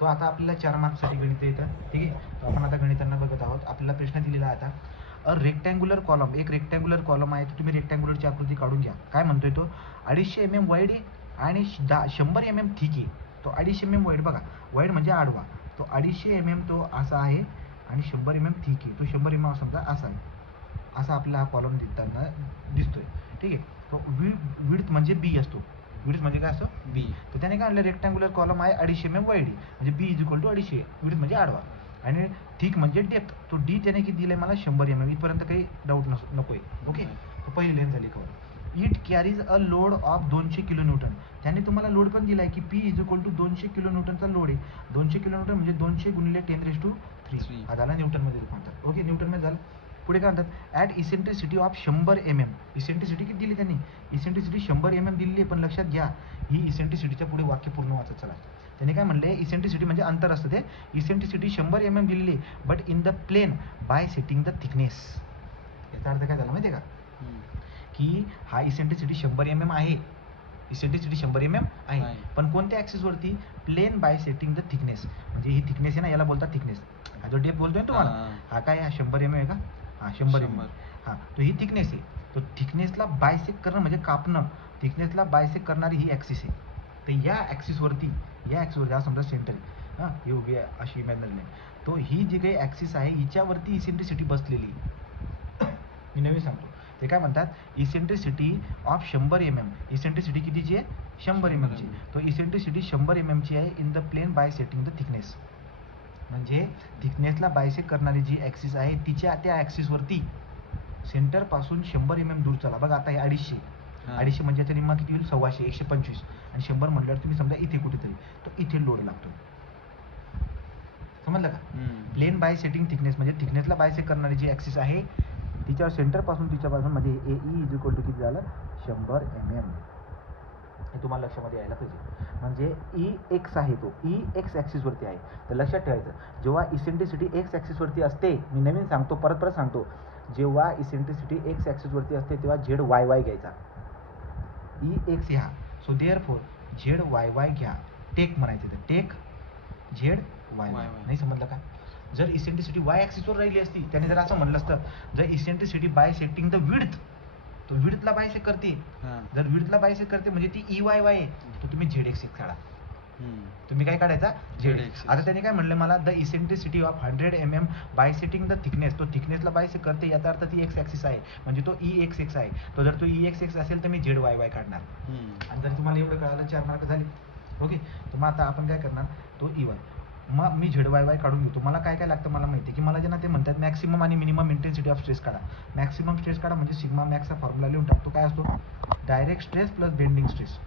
तो आता आपल्याला 4 मार्क्ससाठी गणित येतं, ठीक आहे. तो आपण आता गणितांना बघत आहोत. आपल्याला प्रश्न दिलेला आहे आता, अ रेक्टँग्युलर कॉलम, एक रेक्टँग्युलर कॉलम आहे. तर तुम्ही रेक्टँग्युलरची आकृती काढून घ्या. काय म्हणतोय तो, 250 mm वाईड आहे आणि 100 mm थिक आहे. तो 250 mm वाईड, बघा वाईड म्हणजे आडवा, तो 250 mm तो असा आहे आणि 100 mm थिक आहे. तो 100 mm समजा असा आहे. असा आपला हा कॉलम दिसताना दिसतोय, ठीक आहे. तो विड्थ म्हणजे बी असतो. विड्थ म्हणजे काय असतो, बी. तर त्याने काय म्हणलं, रेक्टँग्युलर कॉलम आहे 250 mm वाईड, म्हणजे बी इज इक्वल टू 250, विड्थ म्हणजे आडवा, आणि थिक म्हणजे डेप्थ. तो डी त्याने किती दिलाय मला, 100 mm. इथपर्यंत काही डाऊट नको आहे, ओके. तो पहिली लेन झाली cover. It carries a load of 200 kilonewton. त्याने तुम्हाला लोड पण दिलाय की पी इज इक्वल टू 200 किलोन्यूटनचा लोड आहे. 200 किलोन्यूटन म्हणजे 200 गुणिले 10⁻³ हा झाला न्यूटनमध्ये रूपांतर, ओके. न्यूटनमध्ये झालं. पुढे काय म्हणतात, at eccentricity of 100 mm. Eccentricity किती दिली त्यांनी, इसेंट्रिसिटी 100 mm दिली आहे. पण लक्षात घ्या, ही इसेंट्रिसिटीच्या पुढे वाक्य पूर्ण वाचत चला. त्याने काय म्हणले, इसेंट्रिसिटी म्हणजे अंतर असतं ते. इसेंट्रिसिटी 100 mm दिलेली आहे, but in the plane bye setting the thickness. याचा अर्थ काय झाला माहिती आहे का, की हा इसेंट्रिसिटी 100 mm आहे, इसेंट्रिसिटी 100 mm आहे, पण कोणत्या ॲक्सिसवरती, plane bye setting the thickness. म्हणजे ही थिकनेस आहे ना, याला बोलतात थिकनेस. हा जो डेप बोलतोय ना तुम्हाला, हा काय, हा 100 mm आहे का, हा 100 mm. हां, तो ही थिकनेस आहे. तो थिकनेसला बायसेक करणं म्हणजे कापणं, थिकनेसला बायसेक करणारी ही ॲक्सिस आहे. तर या ॲक्सिसवरती, हा समजा सेंटर आहे, हां, ही उभी आहे अशी इमॅजिनरी लाईन. तो ही जी काही ॲक्सिस आहे हिच्यावरती इसेंट्रिसिटी बसलेली. मी नवीन सांगतो. ते काय म्हणतात, इसेंट्रिसिटी ऑफ 100 mm. इसेंट्रिसिटी कितीची आहे, 100 mm ची. तो इसेंट्रिसिटी 100 mm ची आहे in the plane bye setting the thickness. म्हणजे थिकनेसला बायसेक करणारी जी ॲक्सिस आहे तिच्या त्या ॲक्सिसवरती सेंटरपासून 100 mm दूर चला. बघा आता हे 250 म्हणजे याचा निम्मा किती होईल, 125, 125, आणि 100 म्हटल्यावर तुम्ही समजा इथे कुठेतरी, तो इथे लोड लागतो. समजलं का. प्लेन बाय सेटिंग थिकनेस म्हणजे थिकनेसला बायसेक करणारी जी ॲक्सिस आहे तिच्यावर सेंटरपासून तिच्यापासून म्हणजे ए ई इज इक्वल टू किती झालं, 100 mm. हे तुम्हाला लक्षामध्ये यायला पाहिजे. म्हणजे ई एक्स आहे, तो ई एक्स ॲक्सिसवरती आहे. तर लक्षात ठेवायचं, जेव्हा इसेंट्रिसिटी एक्स ॲक्सिसवरती असते, मी नवीन सांगतो, परत सांगतो, जेव्हा इसेंट्रिसिटी एक्स ॲक्सिसवरती असते तेव्हा झेड वाय वाय घ्यायचा. ई एक्स ह्या, so therefore Z Y Y घ्या. टेक म्हणायचं, तर टेक झेड वाय वाय. नाही समजलं का. जर इसेंट्रिसिटी वाय ॲक्सिसवर राहिली असती, त्याने जर असं म्हणलं असतं, जर eccentricity bye setting the width, तो विड्थला बायसेक करते. जर विड्थला बायसेक करते म्हणजे ती ई वाय वाय आहे, तर तुम्ही झेड एक्स काढा. तुम्ही काय काढायचा, झेड एक्स. आता त्यांनी काय म्हणलं मला, the eccentricity of 100 mm bisecting the thickness. तो थिकनेसला बायसेक करते, याचा अर्थ ती एक्स ॲक्सिस आहे, म्हणजे तो ई एक्स एक्स आहे. तो जर तो ई एक्स एक्स असेल तर मी झेड वाय वाय काढणार. आणि जर तुम्हाला एवढं कळालं, 4 मार्क झाले, ओके. तर मग आता आपण काय करणार, तो ई वाय, मग मी झेड वाय वाय काढून घेतो. मला काय काय लागतं मला माहिती आहे, की मला जे ना ते म्हणतात मॅक्सिमम आणि मिनिमम इंटेन्सिटी ऑफ स्ट्रेस काढा. मॅक्सिमम स्ट्रेस काढा म्हणजे सिग्मा मॅक्सचा फॉर्म्युला लिहून टाकतो. काय असतो, direct stress plus bending stress.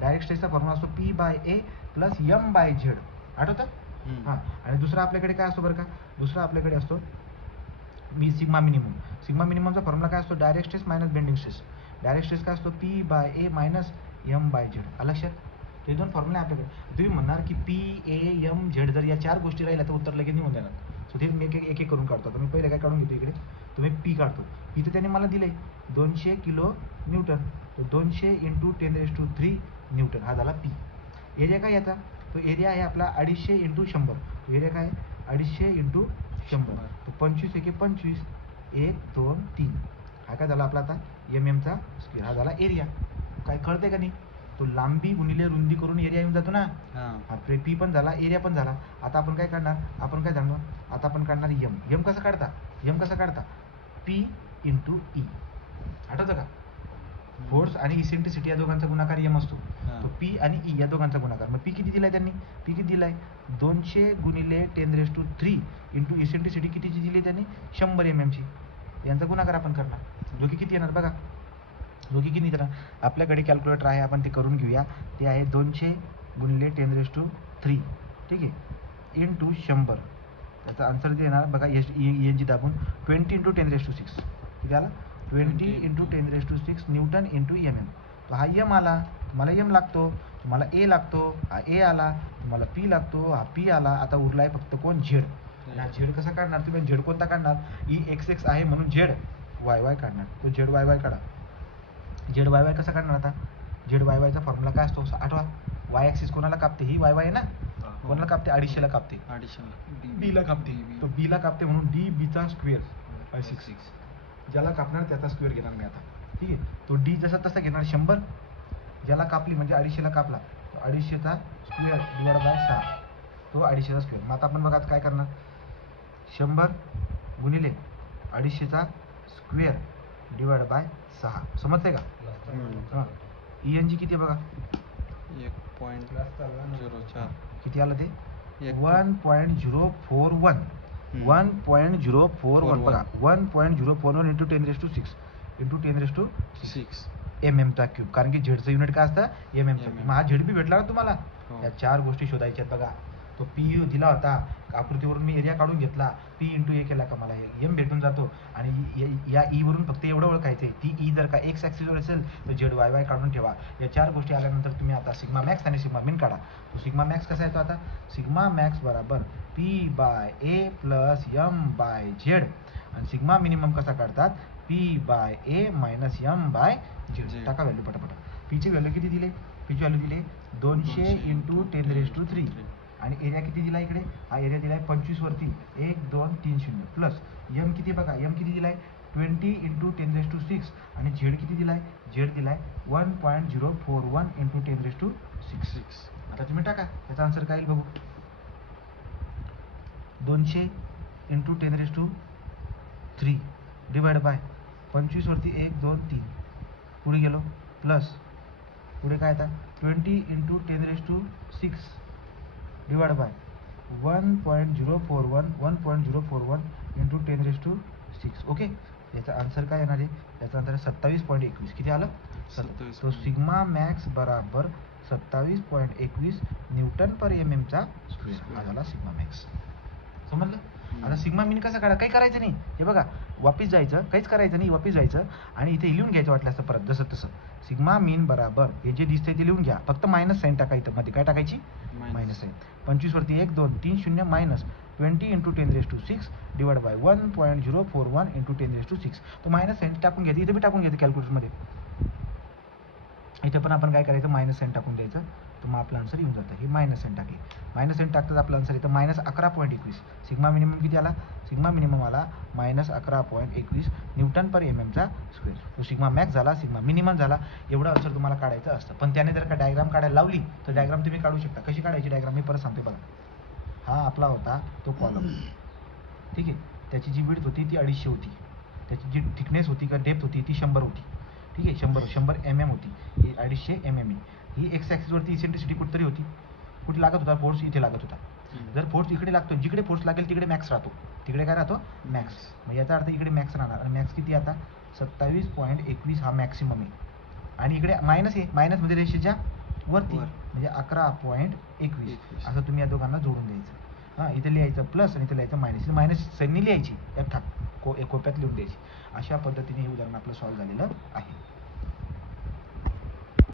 Direct स्ट्रेसचा फॉर्म्युला असतो P by A plus M by Z. आठवतं. हां, आणि दुसरा आपल्याकडे काय असतो बरं का, दुसरा आपल्याकडे असतो मी सिग्मा मिनिमम. सिग्मा मिनिममचा फॉर्म्युला काय असतो, direct stress minus bending stress. Direct stress काय असतो, P by A minus M by Z. लक्षात. हे दोन फॉर्म्युला आपल्याकडे. तुम्ही म्हणणार की पी ए एम झेड जर या 4 गोष्टी राहिल्या तर उत्तर लगेच निघून देणार. सो ते मी एक एक करून काढतो. तुम्ही पहिले काय काढून घेतो, इकडे तुम्ही पी काढतो. इथे त्याने मला दिले 200 किलो न्यूटन, तो 200 × 10⁻³ न्यूटन हा झाला पी. एरिया काय याचा, तो एरिया आहे आपला 250 × 100. तो एरिया काय आहे, 250 × 100. तो 25 एके 25, 1 2 3. हा काय झाला आपला आता MM चा स्क्वेअर. हा झाला एरिया. काय कळते का नाही, तो लांबी गुणिले रुंदी करून एरिया येऊन जातो ना. हा पी पण झाला, एरिया पण झाला. आता आपण काय काढणार, आपण काय जाणतो, आता आपण काढणार एम. एम कसं काढता, एम कसं काढता, पी × ई. आठवतं का, फोर्स आणि इसेंट्रिसिटी या दोघांचा गुणाकार एम असतो. तो पी आणि ई या दोघांचा गुणाकार. मग पी किती दिलाय त्यांनी, पी किती दिलाय, 200 गुणिले 10⁻³ × इसेंट्रिसिटी कितीची दिली त्यांनी, 100 mm ची. यांचा गुणाकार आपण करणार. दोघी किती येणार बघा, दोघी किती येणार. आपल्याकडे कॅल्क्युलेटर आहे, आपण ते करून घेऊया. ते आहे 200 गुणिले 10⁻³, ठीक आहे, × 100. त्याचा आन्सर जे येणार बघा, एन जी दाबून 20 × 10⁻⁶. किती आला, 20 × 10⁻⁶ न्यूटन × MM. तो हा एम आला, तुम्हाला एम लागतो, तुम्हाला ए लागतो, हा ए आला, तुम्हाला पी लागतो, हा पी आला. आता उरला आहे फक्त कोण, झेड. आणि झेड कसा काढणार तुम्ही, झेड कोणता काढणार, ई एक्स एक्स आहे म्हणून झेड वाय वाय काढणार. तो झेड वाय वाय काढा. झेड वाय वाय कसा काढणार आता, झेड वाय वायचा फॉर्म्युला काय असतो आठवा. वाय ॲक्सिस कोणाला कापते, ही वाय वाय आहे ना, कोणाला कापते? 250ला कापते. 250 बी ला कापते. तो बी ला कापते म्हणून डी बीचा स्क्वेअर बाय 6. ज्याला कापणार त्याचा स्क्वेअर घेणार मी आता. ठीक आहे. तो डी जसा तसा घेणार 100. ज्याला कापली म्हणजे 250ला कापला, तो 250चा स्क्वेअर डिवाइड बाय 6. तो 250चा स्क्वेअर. मग आता आपण बघा काय करणार, 100 गुणिले 250चा स्क्वेअर डिवाइड बाय 6. समजते का? हां. ENG किती आहे बघा? 1.04. किती आलं ते? 1.041. 1.041 बघा. 1.041 इंटू 10⁶ इंटू 10⁶ चा क्यूब. कारण की झेडचं युनिट काय असतं? चा. मग हा झेड बी भेटला ना तुम्हाला. या 4 गोष्टी शोधायच्या आहेत बघा. तो पी दिला होता, आकृतीवरून मी एरिया काढून घेतला, पी इंटू ए केला का मला एम भेटून जातो. आणि या ई वरून फक्त एवढं ओळखायचं आहे, ती ई जर का एक्स ॲक्सिसवर असेल तर झेड वाय वाय काढून ठेवा. या 4 गोष्टी आल्यानंतर तुम्ही आता सिग्मा मॅक्स आणि सिग्मा मिन काढा. तो सिग्मा मॅक्स कसा येतो आता? सिग्मा मॅक्स बराबर P by A plus M by Z. आणि सिग्मा मिनिमम कसा काढतात? P by A minus M by Z. टाका व्हॅल्यू पटापट. पीची व्हॅल्यू किती दिली? पीची व्हॅल्यू दिली 200 इंटू 10⁻³ आणि एरिया किती दिला इकडे? हा एरिया दिला आहे 25 वरती 1 2 3 0 प्लस एम किती बघा, एम किती दिला आहे 20 इंटू 10⁶ आणि झेड किती दिला आहे? झेड दिला आहे 1.041 इंटू 10⁶. आता तुम्ही टाका, याचा आन्सर काय येईल बघू. 200 इंटू 10⁻³ डिवाइड बाय 25 वरती 1 2 3 पुढे गेलो प्लस पुढे काय आता 20 into 10⁻6 divide by 1.041 into 10⁻6. Okay. याचा आन्सर काय येणार आहे? याचा आन्सर 27.21. किती आलं? 27. तो सिग्मा मॅक्स बराबर 27.21 न्यूटन पर mm चा स्क्वेअर. हा झाला सिग्मा मॅक्स. समजलं? आता सिग्मा मिन कसा काढा? काही करायचं नाही. हे बघा, वापिस जायचं, काहीच करायचं नाही, वापिस जायचं आणि इथे लिहून घ्यायचं वाटलं असतं परत जसं तसं. सिग्मा मिन बराबर हे जे दिसतंय ते लिहून घ्या, फक्त मायनस साईन टाका इथं मध्ये. काय टाकायची? Minus sine. 25 वरती 1 2 3 0 minus 20 into 10⁻6 divide by 1.041 into 10⁻6. तो मायनस साईन टाकून घ्यायचं, इथे बी टाकून घ्यायचं कॅल्क्युलेटरमध्ये. इथे पण आपण काय करायचं? मायनस साईन टाकून द्यायचं, तर मग आपलं आन्सर येऊन जातं. हे मायनस साईन टाकले, मायनस साईन टाकतात आपलं आन्सर इथं -11.21. सिग्मा मिनिमम किती आला? सिग्मा मिनिमम आला -11.21 न्यूटन पर mm चा स्क्वेअर. तो सिग्मा मॅक्स झाला, सिग्मा मिनिमम झाला. एवढं आन्सर तुम्हाला काढायचं असतं. पण त्याने जर का डायग्राम काढायला लावली तर डायग्राम तुम्ही काढू शकता. कशी काढायची डायग्राम मी परत सांगते बघा. हा आपला होता तो कॉलम, ठीक आहे. त्याची जी विड्थ होती ती 250 होती, त्याची जी थिकनेस होती का डेप्थ होती ती 100 होती, ठीक आहे. 100 mm होती. ही 250 mm. ही एक्स ॲक्सिसवरती इसेंट्रिसिटी कुठेतरी होती. कुठे लागत होता फोर्स? इथे लागत होता. जर फोर्स इकडे लागतो, जिकडे फोर्स लागेल तिकडे मॅक्स राहतो. तिकडे काय राहतो? मॅक्स. मग याचा अर्थ इकडे मॅक्स राहणार. आणि मॅक्स किती आता? 27.21 हा मॅक्सिमम आहे. आणि इकडे मायनस आहे, मायनसमध्ये रेषेच्या वरती म्हणजे 11.21. असं तुम्ही या दोघांना जोडून द्यायचं. हां, इथे लिहायचं प्लस आणि इथे लिहायचं मायनस. मायनस साईननी लिहायची, कोप्यात लिहून द्यायची. अशा पद्धतीने हे उदाहरण आपलं सॉल्व्ह झालेलं आहे.